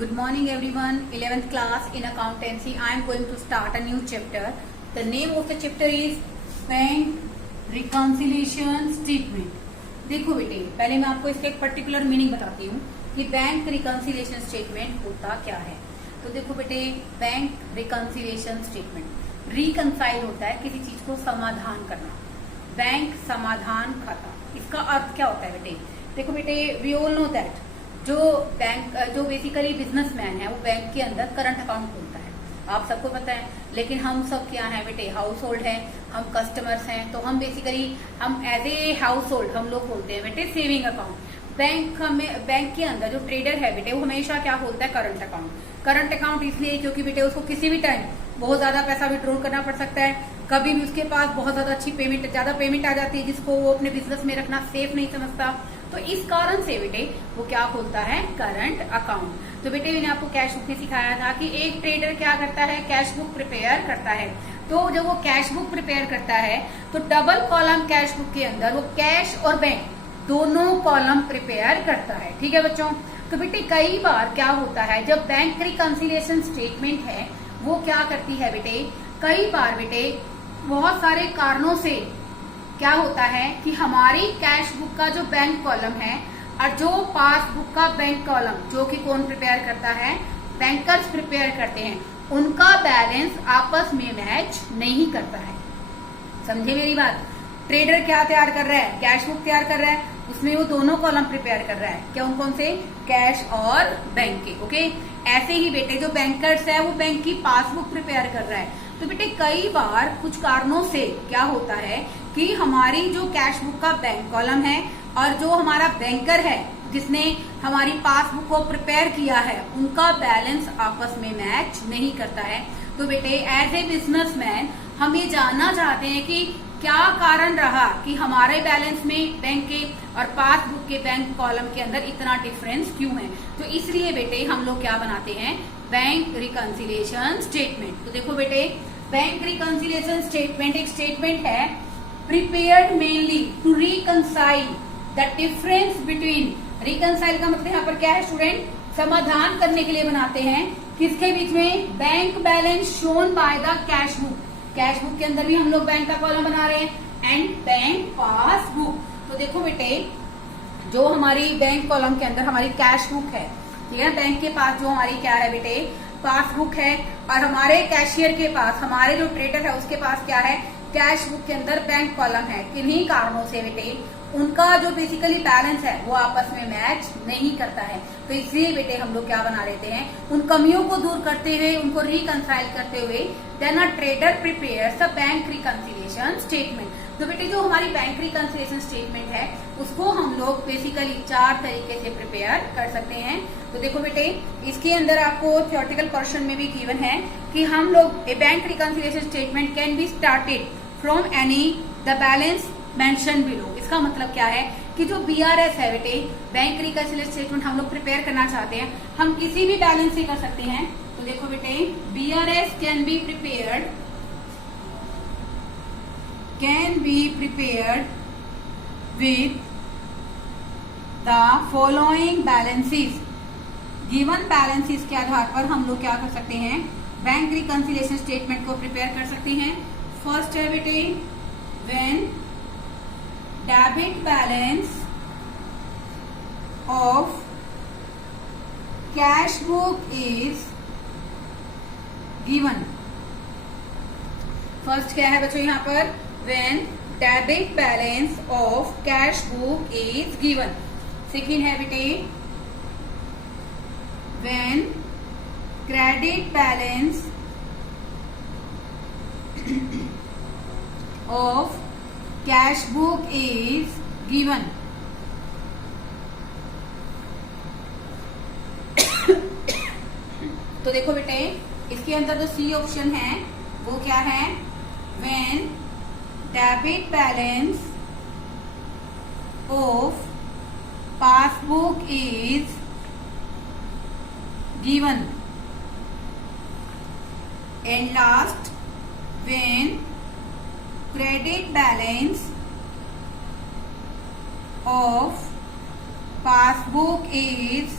Good morning everyone. 11th class in accountancy. I am going to start a new chapter. The name of the chapter is bank reconciliation statement. देखो बेटे, पहले मैं आपको इसका एक particular meaning बताती हूँ कि बैंक रिकंसिलिएशन स्टेटमेंट होता क्या है। तो देखो बेटे, बैंक रिकंसिलिएशन स्टेटमेंट रिकंसाइल होता है किसी चीज को समाधान करना। बैंक समाधान खाता, इसका अर्थ क्या होता है बेटे? देखो बेटे, वी ऑल नो दैट जो बेसिकली बिजनेसमैन है वो बैंक के अंदर करंट अकाउंट खोलता है, आप सबको पता है। लेकिन हम सब क्या है बेटे, हाउस होल्ड है, हम कस्टमर्स हैं, तो हम बेसिकली हम एज ए हाउस होल्ड हम लोग खोलते हैं बेटे सेविंग अकाउंट। बैंक के अंदर जो ट्रेडर है बेटे वो हमेशा क्या खोलता है, करंट अकाउंट। करंट अकाउंट इसलिए क्योंकि बेटे उसको किसी भी टाइम बहुत ज्यादा पैसा विड्रॉ करना पड़ सकता है, कभी भी उसके पास बहुत ज्यादा अच्छी ज्यादा पेमेंट आ जाती है जिसको वो अपने बिजनेस में रखना सेफ नहीं समझता। तो इस कारण से बेटे वो क्या खोलता है, करंट अकाउंट। तो बेटे मैंने आपको कैश बुक में सिखाया था कि एक ट्रेडर क्या करता है, कैश बुक प्रिपेयर करता है। तो जब वो कैश बुक प्रिपेयर करता है तो डबल कॉलम कैश बुक के अंदर वो कैश और बैंक दोनों कॉलम प्रिपेयर करता है। ठीक है बच्चों। तो बेटे कई बार क्या होता है, जब बैंक रिकंसिलिएशन स्टेटमेंट है वो क्या करती है बेटे, कई बार बेटे बहुत सारे कारणों से क्या होता है कि हमारी कैश बुक का जो बैंक कॉलम है और जो पासबुक का बैंक कॉलम जो कि कौन प्रिपेयर करता है, बैंकर्स प्रिपेयर करते हैं, उनका बैलेंस आपस में मैच नहीं करता है। समझे मेरी बात? ट्रेडर क्या तैयार कर रहा है, कैश बुक तैयार कर रहा है, उसमें वो दोनों कॉलम प्रिपेयर कर रहा है, क्या कौन से, कैश और बैंक के। ओके, ऐसे ही बेटे जो बैंकर्स है वो बैंक की पासबुक प्रिपेयर कर रहा है। तो बेटे कई बार कुछ कारणों से क्या होता है कि हमारी जो कैश बुक का बैंक कॉलम है और जो हमारा बैंकर है जिसने हमारी पासबुक को प्रिपेयर किया है उनका बैलेंस आपस में मैच नहीं करता है। तो बेटे एज ए बिजनेसमैन हम ये जानना चाहते हैं कि क्या कारण रहा कि हमारे बैलेंस में बैंक के और पासबुक के बैंक कॉलम के अंदर इतना डिफरेंस क्यों है। तो इसलिए बेटे हम लोग क्या बनाते हैं, बैंक रिकंसिलिएशन स्टेटमेंट। तो देखो बेटे, बैंक रिकंसिलिएशन स्टेटमेंट एक स्टेटमेंट है prepared mainly to reconcile the difference between. Reconcile का मतलब यहाँ पर क्या है स्टूडेंट, समाधान करने के लिए बनाते हैं किसके बीच में, bank balance shown by the cash book. Cash book के अंदर भी हम लोग बैंक का कॉलम बना रहे हैं एंड बैंक पासबुक। तो देखो बेटे, जो हमारी बैंक कॉलम के अंदर हमारी कैश बुक है, ठीक है, बैंक के पास जो हमारी क्या है बेटे, पासबुक है, और हमारे कैशियर के पास, हमारे जो ट्रेडर है उसके पास क्या है, कैश बुक के अंदर बैंक कॉलम है। किन्हीं कारणों से बेटे उनका जो बेसिकली बैलेंस है वो आपस में मैच नहीं करता है। तो इसलिए बेटे हम लोग क्या बना लेते हैं, उन कमियों को दूर करते हुए, उनको रिकंसाइल करते हुए then a trader prepares the bank reconciliation statement. तो बेटे जो हमारी बैंक रिकंसिलिएशन स्टेटमेंट है उसको हम लोग बेसिकली 4 तरीके से प्रिपेयर कर सकते हैं। तो देखो बेटे, इसके अंदर आपको थियोरेटिकल पोर्शन में भी गिवन है कि हम लोग a bank reconciliation statement can be started from any the balance mention below. इसका मतलब क्या है कि जो BRS है बेटे, बैंक रिकंसिलिएशन स्टेटमेंट हम लोग प्रिपेयर करना चाहते हैं, हम किसी भी बैलेंस से कर सकते हैं। तो देखो बेटे, BRS can be prepared with the following balances। Given balances के आधार पर हम लोग क्या कर सकते हैं, बैंक रिकंसिलिएशन स्टेटमेंट को प्रिपेयर कर सकते हैं। फर्स्ट है बेटे, when debit balance of cash book is given. First क्या है बच्चों यहाँ पर, when debit balance of cash book is given. Second है बेटे, when credit balance of cash book is given. तो देखो बेटे, इसके अंदर जो सी ऑप्शन है वो क्या है, when debit balance of passbook is given. And last, when credit balance of passbook is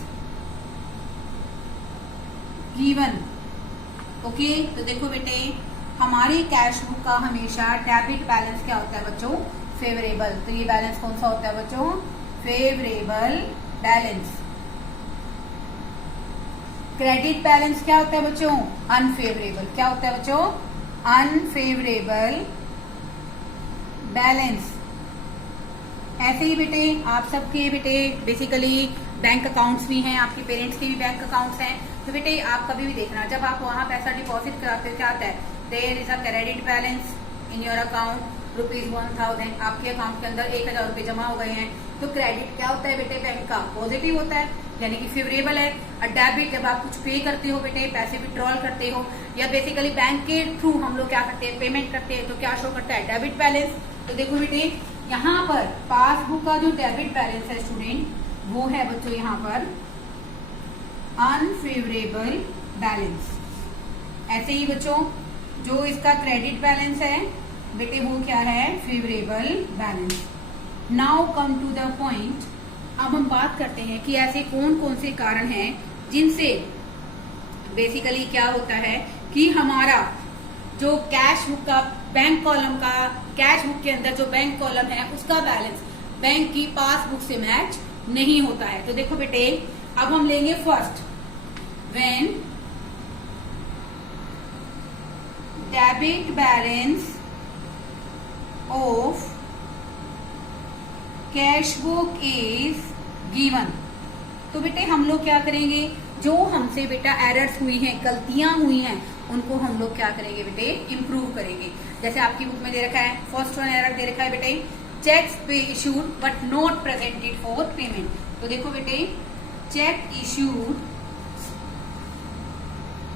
given. Okay, तो देखो बेटे हमारी कैश बुक का हमेशा डेबिट बैलेंस क्या होता है बच्चों, फेवरेबल। तो ये बैलेंस कौन सा होता है बच्चों, फेवरेबल बैलेंस। क्रेडिट बैलेंस क्या होता है बच्चों, अनफेवरेबल। क्या होता है बच्चों, अनफेवरेबल बैलेंस। ऐसे ही बेटे आप सबके बेटे बेसिकली बैंक अकाउंट्स भी हैं, आपके पेरेंट्स के भी बैंक अकाउंट्स हैं। तो बेटे आप कभी भी देखना, जब आप वहां पैसा डिपॉजिट कराते हो क्या आता है, there is a credit balance in your account ₹1000। आपके अकाउंट के अंदर 1000 रुपए जमा हो गए हैं। तो क्रेडिट क्या होता है बेटे, बैंक का पॉजिटिव होता है, यानी कि फेवरेबल है। और डेबिट जब आप कुछ पे करते हो बेटे, पैसे विड्रॉल करते हो या बेसिकली बैंक के थ्रू हम लोग क्या करते हैं, पेमेंट करते हैं, तो क्या शो करता है, डेबिट बैलेंस। तो देखो बेटे यहाँ पर पासबुक का जो डेबिट बैलेंस है स्टूडेंट, वो है बच्चों यहाँ पर अनफेवरेबल बैलेंस। ऐसे ही बच्चों जो इसका क्रेडिट बैलेंस है बेटे, वो क्या है, favourable balance. Now come to the point. अब हम बात करते हैं कि ऐसे कौन कौन से कारण हैं जिनसे बेसिकली क्या होता है कि हमारा जो कैश बुक का बैंक कॉलम का, कैश बुक के अंदर जो बैंक कॉलम है उसका बैलेंस बैंक की पासबुक से मैच नहीं होता है। तो देखो बेटे अब हम लेंगे first, when debit balance of cash book is given. तो बेटे हम लोग क्या करेंगे, जो हमसे बेटा एरर्स हुई हैं, गलतियां हुई हैं, उनको हम लोग क्या करेंगे बेटे, इम्प्रूव करेंगे। जैसे आपकी बुक में दे रखा है, फर्स्ट वन एरर दे रखा है बेटे, चेक्स पे issued but not presented for payment. तो देखो बेटे check issued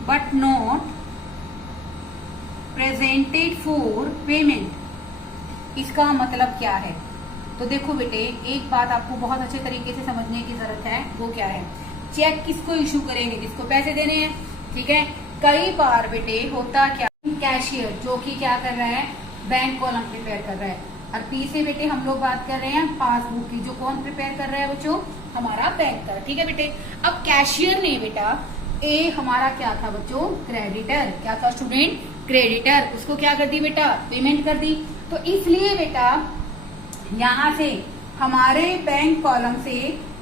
but not presented for payment, इसका मतलब क्या है। तो देखो बेटे एक बात आपको बहुत अच्छे तरीके से समझने की जरूरत है, वो क्या है, चेक किसको इशू करेंगे, जिसको पैसे देने हैं, ठीक है। कई बार बेटे होता क्या, कैशियर जो कि क्या कर रहा है, बैंक कॉलम प्रिपेयर कर रहा है, और पी से बेटे हम लोग बात कर रहे हैं पासबुक की, जो कौन प्रिपेयर कर रहा है बच्चों, हमारा बैंकर, ठीक है बेटे। अब कैशियर ने बेटा ए हमारा क्या था बच्चों, क्रेडिटर, क्या था स्टूडेंट, क्रेडिटर, उसको क्या कर दी बेटा, पेमेंट कर दी। तो इसलिए बेटा यहां से हमारे बैंक कॉलम से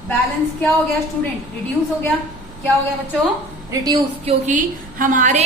बैलेंस क्या हो गया स्टूडेंट, रिड्यूस हो गया। क्या हो गया बच्चों, रिड्यूस, क्योंकि हमारे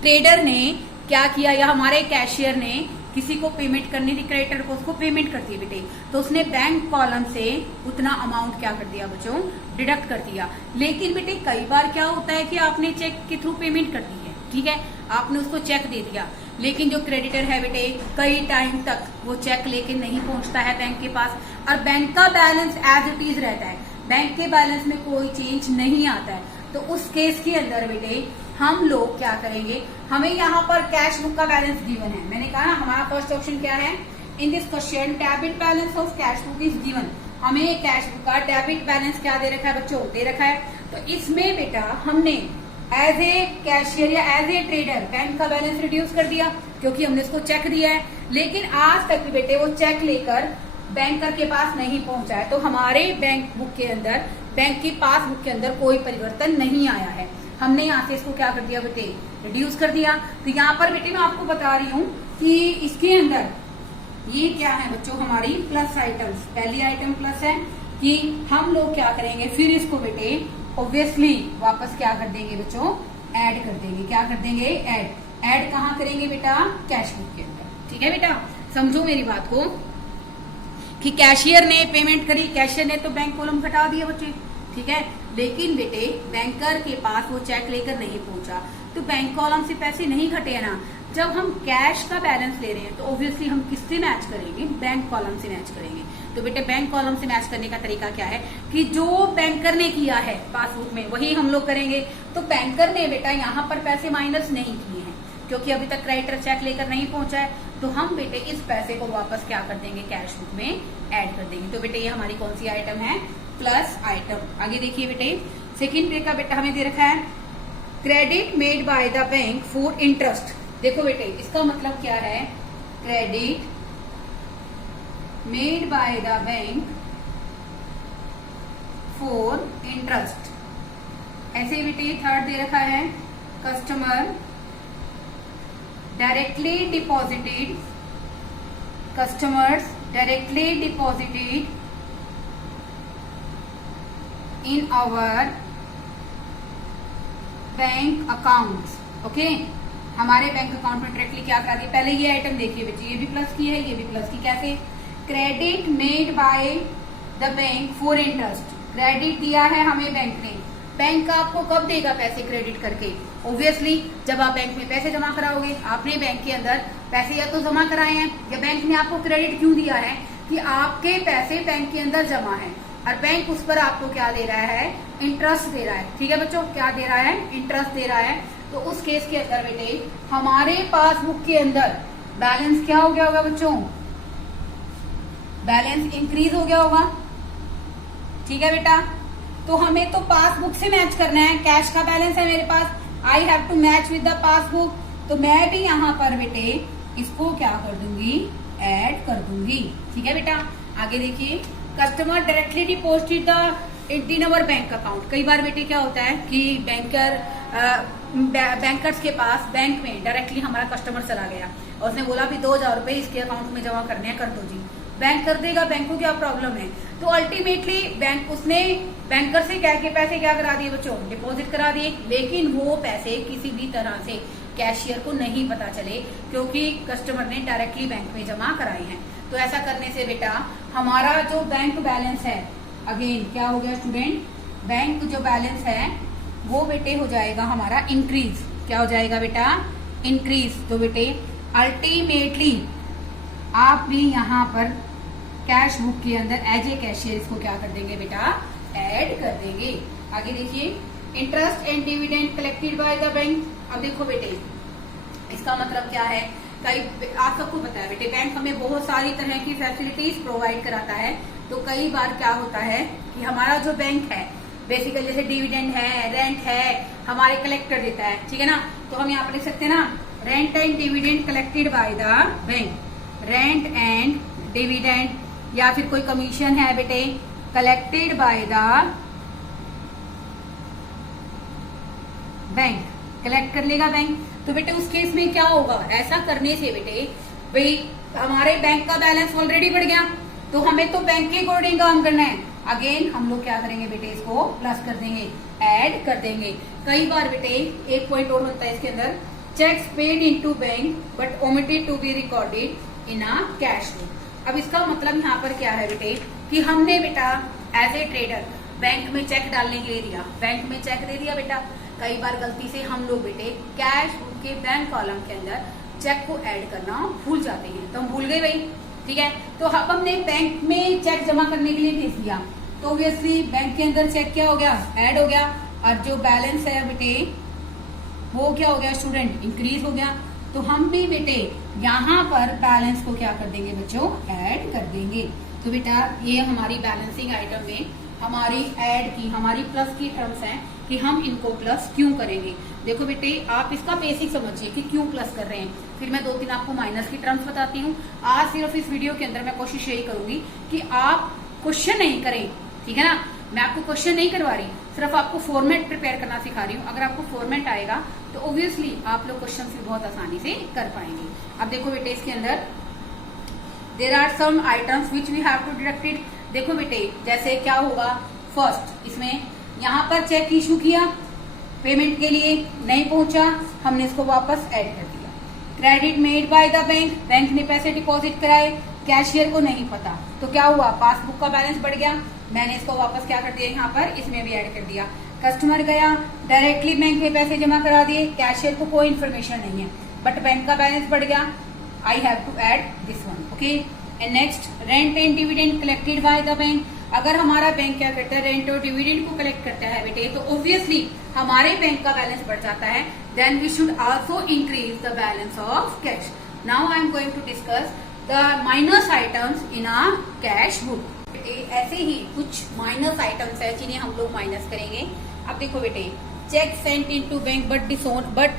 ट्रेडर ने क्या किया या हमारे कैशियर ने किसी को पेमेंट करनी थी, क्रेडिटर को, उसको पेमेंट कर दी बेटे, तो उसने बैंक कॉलम से उतना अमाउंट क्या कर दिया बच्चों, डिडक्ट कर दिया। लेकिन बेटे कई बार क्या होता है कि आपने चेक के थ्रू पेमेंट कर दी है, ठीक है, आपने उसको चेक दे दिया, लेकिन जो क्रेडिटर है बेटे कई टाइम तक वो चेक लेके नहीं पहुंचता है बैंक के पास, और बैंक का बैलेंस एज इट इज रहता है, बैंक के बैलेंस में कोई चेंज नहीं आता है। तो उस केस के अंदर बेटे हम लोग क्या करेंगे, हमें यहाँ पर कैश बुक का बैलेंस गिवन है, मैंने कहा ना हमारा फर्स्ट ऑप्शन क्या है, in this question debit balance of cash book is given. हमें कैश बुक का डेबिट बैलेंस क्या दे रखा है बच्चों, दे रखा है। तो इसमें बेटा हमने एज ए कैशियर या एज ए ट्रेडर बैंक का बैलेंस रिड्यूस कर दिया, क्योंकि हमने उसको चेक दिया है, लेकिन आज तक भी बेटे वो चेक लेकर बैंकर के पास नहीं पहुंचा है। तो हमारे बैंक बुक के अंदर, बैंक की पासबुक के अंदर कोई परिवर्तन नहीं आया है। हमने यहाँ से इसको क्या कर दिया बेटे, रिड्यूस कर दिया। तो यहाँ पर बेटे मैं आपको बता रही हूँ कि इसके अंदर ये क्या है बच्चों, हमारी प्लस आइटम्स, पहली आइटम प्लस है कि हम लोग क्या करेंगे, फिर इसको बेटे ऑब्वियसली वापस क्या कर देंगे बच्चों, ऐड कर देंगे। क्या कर देंगे, ऐड कहाँ करेंगे बेटा, कैश बुक के अंदर, ठीक है बेटा। समझो मेरी बात को कि कैशियर ने पेमेंट करी, कैशियर ने तो बैंक कॉलम घटा दिया बच्चे, ठीक है, लेकिन बेटे बैंकर के पास वो चेक लेकर नहीं पहुंचा, तो बैंक कॉलम से पैसे नहीं घटे है ना। जब हम कैश का बैलेंस ले रहे हैं तो ऑब्वियसली हम किससे मैच करेंगे, बैंक कॉलम से मैच करेंगे। तो बेटे बैंक कॉलम से मैच करने का तरीका क्या है कि जो बैंकर ने किया है पासबुक में वही हम लोग करेंगे। तो बैंकर ने बेटा यहाँ पर पैसे माइनस नहीं किए हैं, क्योंकि अभी तक क्रेडिटर चेक लेकर नहीं पहुंचा है, तो हम बेटे इस पैसे को वापस क्या कर देंगे, कैश बुक में ऐड कर देंगे। तो बेटे ये हमारी कौन सी आइटम है, प्लस आइटम। आगे देखिए बेटे सेकेंड पे का बेटा हमें दे रखा है credit made by the bank for interest. देखो बेटे इसका मतलब क्या है, credit made by the bank for interest. ऐसे बेटे थर्ड दे रखा है customer directly deposited, customers directly deposited in our bank accounts. Okay, हमारे बैंक अकाउंट में डायरेक्टली क्या करा दिया। पहले ये आइटम देखिए बच्चे, ये भी प्लस की है, ये भी प्लस की। कैसे? Credit made by the bank for interest. Credit दिया है हमें बैंक ने। बैंक आपको कब देगा पैसे क्रेडिट करके? ऑब्वियसली जब आप बैंक में पैसे जमा कराओगे। आपने बैंक के अंदर पैसे या तो जमा कराए हैं, या बैंक ने आपको क्रेडिट क्यों दिया है कि आपके पैसे बैंक के अंदर जमा है और बैंक उस पर आपको क्या दे रहा है? इंटरेस्ट दे रहा है। ठीक है बच्चों, क्या दे रहा है? इंटरेस्ट दे रहा है। तो उस केस के अंदर बेटे हमारे पासबुक के अंदर बैलेंस क्या हो गया होगा बच्चों? बैलेंस इंक्रीज हो गया होगा। ठीक है बेटा, तो हमें तो पासबुक से मैच करना है। कैश का बैलेंस है मेरे पास, I have to match with the passbook. तो मैं भी यहाँ पर बेटे इसको क्या कर दूंगी? ऐड कर दूंगी। ठीक है बेटा, आगे देखिए, customer directly deposited the in our bank account. कई बार बेटे क्या होता है कि बैंकर्स के पास बैंक में डायरेक्टली हमारा कस्टमर चला गया और उसने बोला भी 2000 रुपए इसके अकाउंट में जमा करने हैं, कर दो जी। बैंक कर देगा, बैंक को क्या प्रॉब्लम है? तो अल्टीमेटली बैंक उसने बैंकर से क्या के पैसे क्या करा दिए बच्चों? डिपॉजिट करा दिए। लेकिन वो पैसे किसी भी तरह से कैशियर को नहीं पता चले, क्योंकि कस्टमर ने डायरेक्टली बैंक में जमा कराए हैं। तो ऐसा करने से बेटा हमारा जो बैंक बैलेंस है, अगेन क्या हो गया स्टूडेंट? बैंक जो बैलेंस है वो बेटे हो जाएगा हमारा इंक्रीज। क्या हो जाएगा बेटा? इंक्रीज। तो बेटे अल्टीमेटली आप भी यहाँ पर कैश बुक के अंदर एज ए कैशियर इसको क्या कर देंगे बेटा? ऐड कर देंगे। आगे देखिए, interest and dividend collected by the bank. अब देखो बेटे इसका मतलब क्या है? कई आप सबको पता है बेटे बैंक हमें बहुत सारी तरह की फैसिलिटीज प्रोवाइड कराता है। तो कई बार क्या होता है कि हमारा जो बैंक है बेसिकली जैसे डिविडेंड है, रेंट है, हमारे कलेक्टर देता है। ठीक है ना, तो हम यहाँ पर लिख सकते हैं ना, rent and dividend collected by the bank. Rent and dividend या फिर कोई कमीशन है बेटे, collected by the bank, collect कर लेगा बैंक। तो बेटे उस केस में क्या होगा? ऐसा करने से बेटे भाई हमारे बैंक का बैलेंस ऑलरेडी बढ़ गया, तो हमें तो बैंक के अकॉर्डिंग काम करना है। अगेन हम लोग क्या करेंगे बेटे? इसको प्लस कर देंगे, ऐड कर देंगे। कई बार बेटे एक पॉइंट और होता है इसके अंदर, cheques paid into bank but omitted to be recorded in a cash book. अब इसका मतलब यहाँ पर क्या है बेटे कि हमने बेटा एज ए ट्रेडर बैंक में चेक डालने के लिए दिया, बैंक में चेक दे दिया बेटा। कई बार गलती से हम लोग बेटे कैश बुक के बैंक कॉलम के अंदर चेक को ऐड करना भूल जाते हैं, तो हम भूल गए भाई। ठीक है, तो अब हमने बैंक में चेक जमा करने के लिए भेज दिया, तो ऑब्वियसली बैंक के अंदर चेक क्या हो गया? ऐड हो गया। और जो बैलेंस है बेटे वो क्या हो गया स्टूडेंट? इंक्रीज हो गया। तो हम भी बेटे यहाँ पर बैलेंस को क्या कर देंगे बच्चों? ऐड कर देंगे। तो बेटा ये हमारी बैलेंसिंग आइटम में हमारी ऐड की, हमारी प्लस की टर्म्स हैं कि हम इनको प्लस क्यों करेंगे। देखो बेटे आप इसका बेसिक समझिए कि क्यों प्लस कर रहे हैं, फिर मैं 2-3 आपको माइनस की टर्म्स बताती हूँ। आज सिर्फ इस वीडियो के अंदर मैं कोशिश यही करूंगी कि आप क्वेश्चन नहीं करें। ठीक है ना, मैं आपको क्वेश्चन नहीं करवा रही, सिर्फ आपको फॉर्मेट प्रिपेयर करना सिखा रही हूँ। अगर आपको फॉर्मेट आएगा तो ऑब्वियसली आप लोग क्वेश्चन भी बहुत आसानी से कर पाएंगे। अब देखो बेटे इसके अंदर there are some items which we have to deducted. देखो बेटे जैसे क्या होगा, फर्स्ट इसमें यहाँ पर चेक इशू किया, पेमेंट के लिए नहीं पहुंचा, हमने इसको वापस ऐड कर दिया। Credit made by the bank, bank ने पैसे डिपॉजिट कराए, कैशियर को नहीं पता, तो क्या हुआ? पासबुक का बैलेंस बढ़ गया, मैंने इसको वापस क्या कर दिया? यहाँ पर इसमें भी ऐड कर दिया। कस्टमर गया डायरेक्टली बैंक में पैसे जमा करा दिए, कैशियर को कोई इन्फॉर्मेशन नहीं है, बट बैंक का बैलेंस बढ़ गया, I have to add this one. Okay, and next rent and dividend collected by the bank. अगर हमारा बैंक क्या करता है? रेंट और डिविडेंड को कलेक्ट करता है बेटे, तो ऑब्वियसली हमारे बैंक का बैलेंस बढ़ जाता है। Then we should also increase the balance of cash. Now I am going to discuss the minus items in a cash book. ऐसे ही कुछ माइनस आइटम्स है जिन्हें हम लोग माइनस करेंगे। अब देखो बेटे cheque sent into bank but डिसोन, बट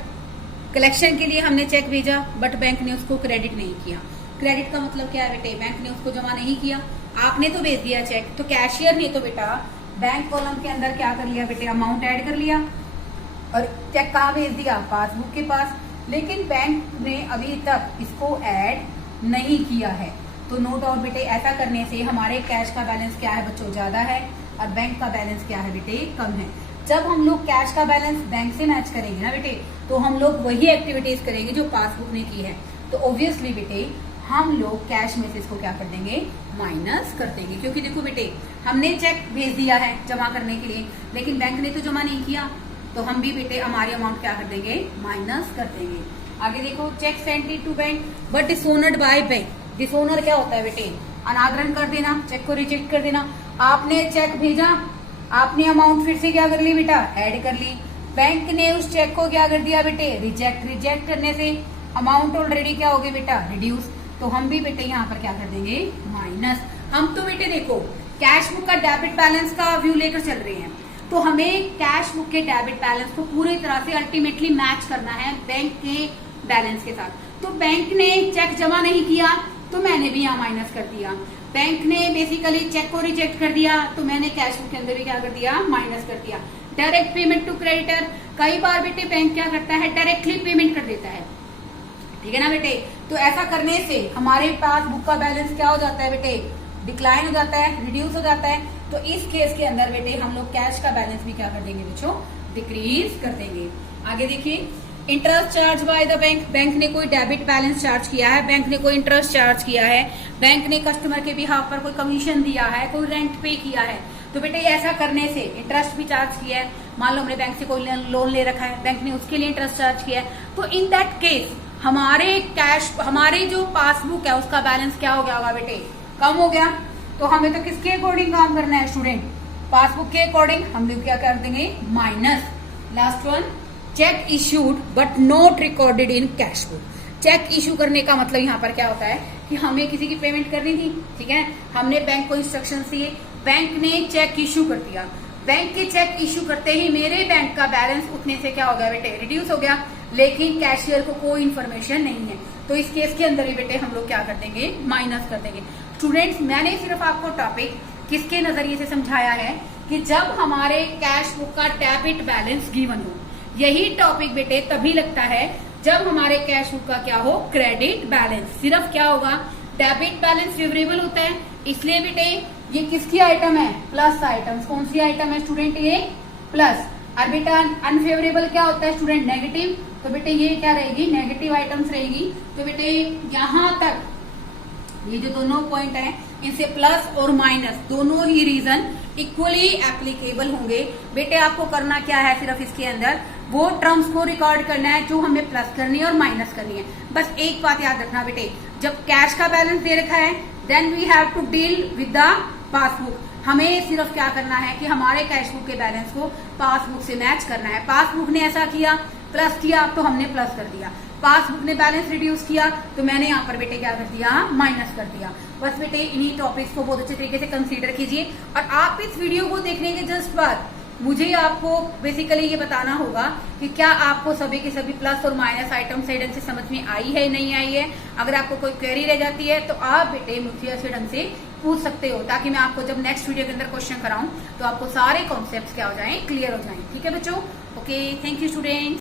कलेक्शन के लिए हमने चेक भेजा बट बैंक ने उसको क्रेडिट नहीं किया। क्रेडिट का मतलब क्या है बेटे? बैंक ने उसको जमा नहीं किया, आपने तो भेज दिया चेक, तो कैशियर ने तो बेटा बैंक कॉलम के अंदर क्या कर लिया बेटे? अमाउंट ऐड कर लिया। और चेक कहाँ भेज दिया, पासबुक के पास। लेकिन बैंक ने अभी तक इसको ऐड नहीं किया है। तो नो डाउट बेटे ऐसा करने से हमारे कैश का बैलेंस क्या है बच्चों, ज्यादा है, और बैंक का बैलेंस क्या है बेटे, कम है। जब हम लोग कैश का बैलेंस बैंक से मैच करेंगे ना बेटे, तो हम लोग वही एक्टिविटीज करेंगे जो पासबुक ने की है। तो ऑब्वियसली बेटे हम लोग कैश में से इसको क्या कर देंगे, माइनस कर देंगे। क्योंकि देखो बेटे हमने चेक भेज दिया है जमा करने के लिए, लेकिन बैंक ने तो जमा नहीं किया, तो हम भी बेटे हमारी अमाउंट क्या कर देंगे, माइनस कर देंगे। आगे देखो, cheque send to bank but dishonoured by bank. Dishonour क्या होता है बेटे, अनादरण कर देना, चेक को रिजेक्ट कर देना। आपने चेक भेजा, आपने अमाउंट फिर से क्या कर ली बेटा, ऐड कर ली। बैंक ने उस चेक को क्या कर दिया बेटे, रिजेक्ट। रिजेक्ट करने से अमाउंट ऑलरेडी क्या हो गई बेटा, रिड्यूस। तो हम भी बेटे यहाँ पर क्या कर देंगे, माइनस। हम तो बेटे देखो कैश बुक का डेबिट बैलेंस का व्यू लेकर चल रहे हैं, तो हमें कैश बुक के डेबिट बैलेंस को पूरी तरह से अल्टीमेटली मैच करना है बैंक के बैलेंस के साथ। तो बैंक ने चेक जमा नहीं किया, तो मैंने भी यहाँ माइनस कर दिया। बैंक ने बेसिकली चेक को रिजेक्ट कर दिया, तो मैंने कैश बुक के अंदर भी क्या कर दिया, माइनस कर दिया। डायरेक्ट पेमेंट टू क्रेडिटर, कई बार बेटे बैंक क्या करता है, डायरेक्टली पेमेंट कर देता है, ठीक है ना बेटे। तो ऐसा करने से हमारे पास बुक का बैलेंस क्या हो जाता है बेटे, डिक्लाइन हो जाता है, रिड्यूस हो जाता है। तो इस केस के अंदर बेटे हम लोग कैश का बैलेंस भी क्या कर देंगे बच्चों, डिक्रीज कर देंगे। आगे देखिए, interest charge by the bank. Bank ने कोई डेबिट बैलेंस चार्ज किया है, बैंक ने कोई इंटरेस्ट चार्ज किया है, बैंक ने कस्टमर के बिहाफ पर कोई कमीशन दिया है, कोई रेंट पे किया है। तो बेटे ऐसा करने से इंटरेस्ट भी चार्ज किया है, मान लो हमने बैंक से कोई लोन ले रखा है, बैंक ने उसके लिए इंटरेस्ट चार्ज किया है, तो इन दैट केस हमारे जो पासबुक है उसका बैलेंस क्या हो गया होगा बेटे, कम हो गया। तो हमें तो किसके अकॉर्डिंग काम करना है स्टूडेंट, पासबुक के अकॉर्डिंग। हम लोग क्या कर देंगे, minus. Last one, cheque issued but not recorded in cash book. Cheque issue करने का मतलब यहाँ पर क्या होता है कि हमें किसी की पेमेंट करनी थी, ठीक है, हमने बैंक को इंस्ट्रक्शंस दिए, बैंक ने चेक इशू कर दिया। बैंक के चेक इशू करते ही मेरे बैंक का बैलेंस उतने से क्या हो गया बेटे, रिड्यूस हो गया, लेकिन कैशियर को कोई इन्फॉर्मेशन नहीं है। तो इस केस के अंदर ही बेटे हम लोग क्या कर देंगे, माइनस कर देंगे। स्टूडेंट्स मैंने सिर्फ आपको टॉपिक किसके नजरिए से समझाया है कि जब हमारे कैश बुक का डेबिट बैलेंस गिवन हो, यही टॉपिक बेटे तभी लगता है जब हमारे कैश बुक का क्या हो, क्रेडिट बैलेंस। सिर्फ क्या होगा, डेबिट बैलेंस फेवरेबल होता है, इसलिए बेटे ये किसकी आइटम है, प्लस आइटम। कौन सी आइटम है स्टूडेंट, ये प्लस। और बेटा अनफेवरेबल क्या होता है स्टूडेंट, नेगेटिव। तो बेटे ये क्या रहेगी, नेगेटिव आइटम्स रहेगी। तो बेटे यहां तक ये जो दोनों पॉइंट है, इनसे प्लस और माइनस दोनों ही रीजन इक्वली एप्लीकेबल होंगे। बेटे आपको करना क्या है, सिर्फ इसके अंदर वो टर्म्स को रिकॉर्ड करना है जो हमें प्लस करनी है और माइनस करनी है। बस एक बात याद रखना बेटे, जब कैश का बैलेंस दे रखा है then we have to deal with the passbook. हमें सिर्फ क्या करना है कि हमारे कैश बुक के बैलेंस को पासबुक से मैच करना है। पासबुक ने ऐसा किया, प्लस किया, तो हमने प्लस कर दिया। पासबुक ने बैलेंस रिड्यूस किया, तो मैंने यहाँ पर बेटे क्या कर दिया, माइनस कर दिया। बस बेटे इन्हीं टॉपिक्स को बहुत अच्छे तरीके से कंसीडर कीजिए। और आप इस वीडियो को देखने के जस्ट बाद मुझे आपको बेसिकली ये बताना होगा कि क्या आपको सभी के सभी प्लस और माइनस आइटम सही ढंग से समझ में आई है, नहीं आई है। अगर आपको कोई क्वेरी रह जाती है तो आप बेटे मुझे अच्छे ढंग से पूछ सकते हो, ताकि मैं आपको जब नेक्स्ट वीडियो के अंदर क्वेश्चन कराऊं तो आपको सारे कॉन्सेप्ट्स क्या हो जाएं, क्लियर हो जाएं। ठीक है बच्चों, ओके, थैंक यू स्टूडेंट।